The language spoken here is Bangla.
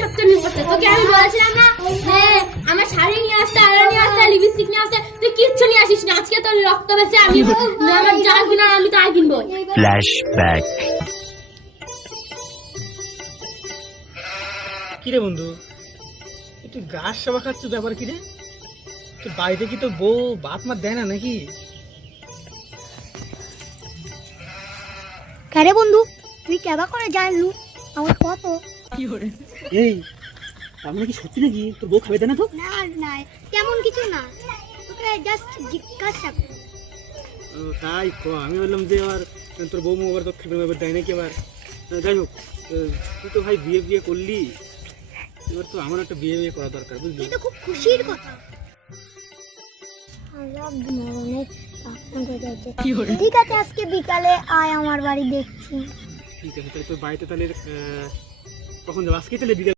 সপ্তাহে করতে তোকে আমি বলেছিলাম না যে আমার শাড়ি নিয়ে আসতে, আয়না নিয়ে আসতে, লিপস্টিক নিয়ে আসতে, তুই কিচ্ছু নিয়ে আসিস না। আজকে তোর রক্ত বেঁচে আমি আমার যা কিনা আমি তাই কিনবো। ফ্ল্যাশব্যাক। কিরে বন্ধু, একটু গাছ সবা খাচ্ছ, ব্যাপার কিরে? তো বাড়িতে কি তোর বউ ভাত মাত দেয় না নাকি? কারে বন্ধু, তুই কেবা করে জানলু আমার কত? এই আমরা কি সত্যি নাকি তোর বউ খাবে না? তো না না, তেমন কিছু না, তোকে জাস্ট জিজ্ঞাসা করি। তাই আমি বললাম যে এবার তোর বউ আবার তোর খাবে ব্যাপার দেয় নাকি আবার। যাই হোক, তুই তো ভাই বিয়ে করলি, এবার তো আমার একটা বিয়ে করা দরকার, বুঝলি? এটা খুব খুশির কথা। ঠিক আছে, আজকে বিকালে আয় আমার বাড়ি, দেখছি। ঠিক আছে, তাহলে তোর বাড়িতে তাহলে কখন যাবো? আজকে তাহলে বিকাল